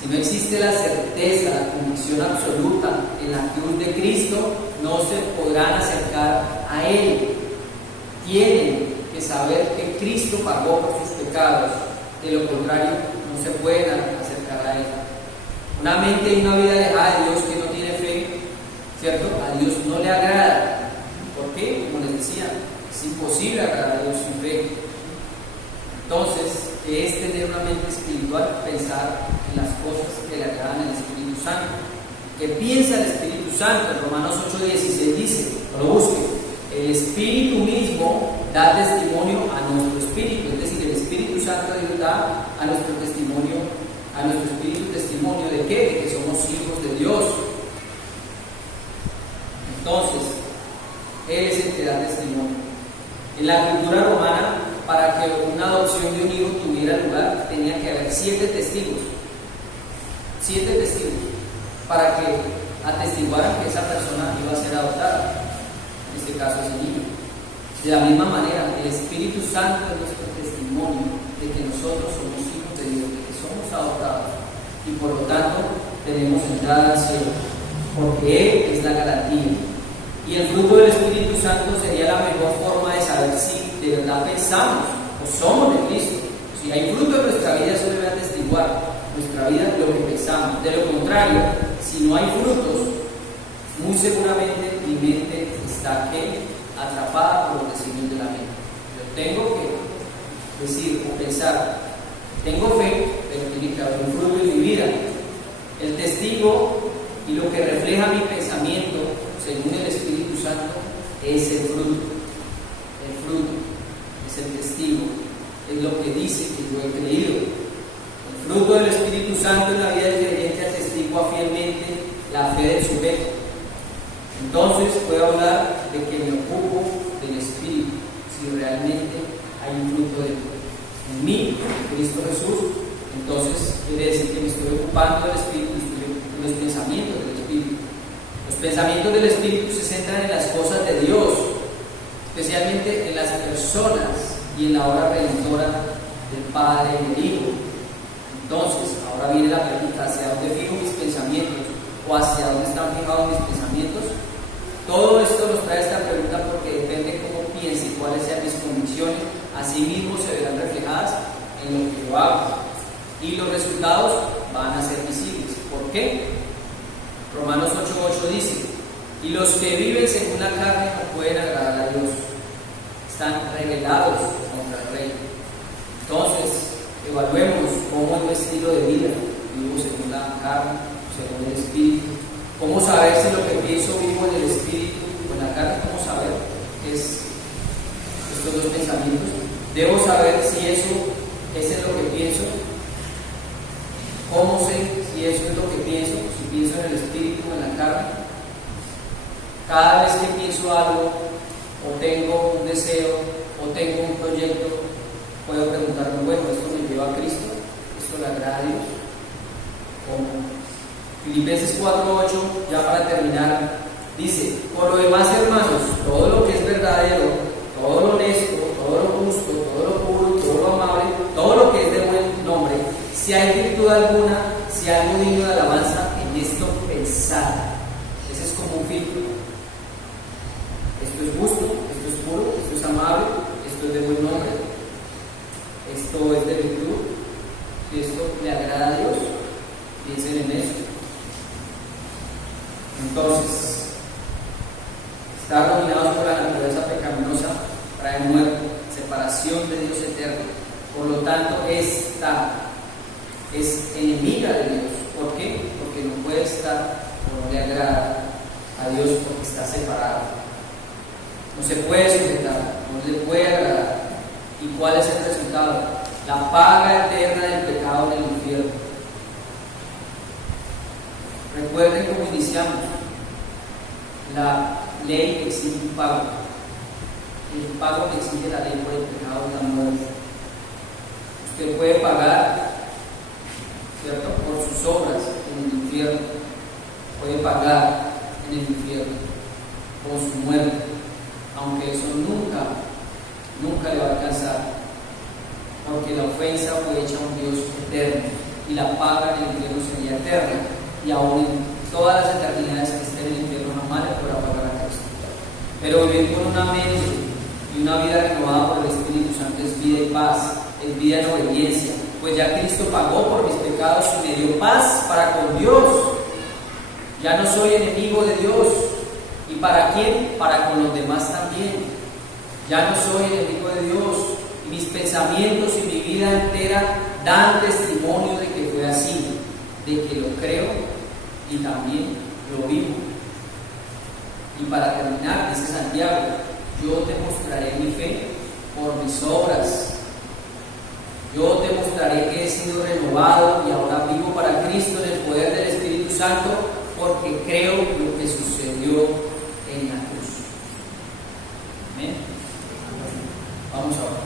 Si no existe la certeza, la convicción absoluta en la cruz de Cristo, no se podrán acercar a Él. Tienen que saber que Cristo pagó por sus pecados. De lo contrario, no se pueden acercar a Él. Una mente y una vida alejada de Dios que no tiene fe, ¿cierto? A Dios no le agrada. ¿Por qué? Como les decía, es imposible agradar a Dios sin fe. Entonces, ¿qué es tener una mente espiritual? Pensar en las cosas que le agradan al Espíritu Santo. ¿Qué piensa el Espíritu Santo? En Romanos 8:16 dice, no lo busque, el Espíritu mismo da testimonio a nuestro espíritu, es decir, el Espíritu Santo de Dios da a nuestro testimonio, a nuestro espíritu testimonio ¿de qué? De que somos hijos de Dios. Entonces, Él es el que da testimonio. En la cultura romana, para que una adopción de un hijo tuviera lugar, tenía que haber 7 testigos. 7 testigos, para que atestiguaran que esa persona iba a ser adoptada, en este caso ese niño. De la misma manera, el Espíritu Santo es nuestro testimonio de que nosotros somos hijos de Dios, de que somos adoptados, y por lo tanto tenemos entrada al cielo, porque Él es la garantía. Y el fruto del Espíritu Santo sería la mejor forma de saber si de verdad pensamos o somos de Cristo. Si hay fruto en nuestra vida, eso debe atestiguar nuestra vida de lo que pensamos. De lo contrario, si no hay frutos, muy seguramente mi mente está atrapada por los designios de la mente. Yo tengo que decir o pensar, tengo fe, pero tiene que haber un fruto en mi vida. El testigo y lo que refleja mi pensamiento, según el Espíritu Santo, es el fruto. El fruto es el testigo, es lo que dice que yo he creído. El fruto del Espíritu Santo en la vida del creyente atestigua fielmente la fe del sujeto. Entonces puedo hablar de que me ocupo del Espíritu, si realmente hay un fruto en mí, en Cristo Jesús. Entonces quiere decir que me estoy ocupando del Espíritu, en los pensamientos del Espíritu. Los pensamientos del Espíritu se centran en las cosas de Dios, especialmente en las personas y en la obra redentora del Padre y del Hijo. Entonces, ahora viene la pregunta: ¿hacia dónde fijo mis pensamientos? ¿O hacia dónde están fijados mis pensamientos? Todo esto nos trae esta pregunta porque depende cómo piense y cuáles sean mis convicciones, así mismo se verán reflejadas en lo que yo hago. Y los resultados van a ser visibles. ¿Por qué? dice: y los que viven según la carne no pueden agradar a Dios, están rebelados contra el Rey. Entonces, evaluemos cómo es nuestro estilo de vida. Vivo según la carne, según el Espíritu. ¿Cómo saber si lo que pienso vivo en el Espíritu o en la carne? ¿Cómo saber estos dos pensamientos? Debo saber si eso es lo que pienso. ¿Cómo sé si eso es lo que pienso? Si pienso en el Espíritu o en la carne. Cada vez que pienso algo, o tengo un deseo, o tengo un proyecto, puedo preguntarme: bueno, ¿esto me lleva a Cristo? ¿Esto le agrada a Dios? ¿Cómo? Filipenses 4:8, ya para terminar, dice: por lo demás, hermanos, todo lo que es verdadero, todo lo honesto, todo lo justo, todo lo puro, todo lo amable, todo lo que es de buen nombre, si hay virtud alguna, si hay algo digno de alabanza, en esto pensad. Ese es como un filtro. Esto es justo, esto es puro, esto es amable, esto es de buen nombre, esto es de virtud, si esto le agrada a Dios, piensen en eso. Entonces, estar dominados por la naturaleza pecaminosa trae muerte, separación de Dios eterno. Por lo tanto, esta es enemiga de Dios. ¿Por qué? Porque no puede estar o no le agrada a Dios, porque está separado. No se puede sujetar, no le puede agradar. ¿Y cuál es el resultado? La paga eterna del pecado en el infierno. Recuerden cómo iniciamos. La ley exige un pago. El pago que exige la ley por el pecado es la muerte. Usted puede pagar, ¿cierto?, por sus obras en el infierno. Puede pagar en el infierno por su muerte, aunque eso nunca le va a alcanzar, porque la ofensa fue hecha a un Dios eterno y la paga en el infierno sería eterna, y aún en todas las eternidades que estén en el infierno jamás le podrá pagar a Cristo. Pero vivir con una mente y una vida renovada por el Espíritu Santo es vida y paz, es vida en obediencia, pues ya Cristo pagó por mis pecados y me dio paz para con Dios. Ya no soy enemigo de Dios. ¿Y para quién? Para con los demás también. Ya no soy enemigo de Dios. Mis pensamientos y mi vida entera dan testimonio de que fue así, de que lo creo y también lo vivo. Y para terminar, dice Santiago: yo te mostraré mi fe por mis obras. Yo te mostraré que he sido renovado y ahora vivo para Cristo en el poder del Espíritu Santo, porque creo lo que sucedió en la cruz. Amén. Vamos a orar.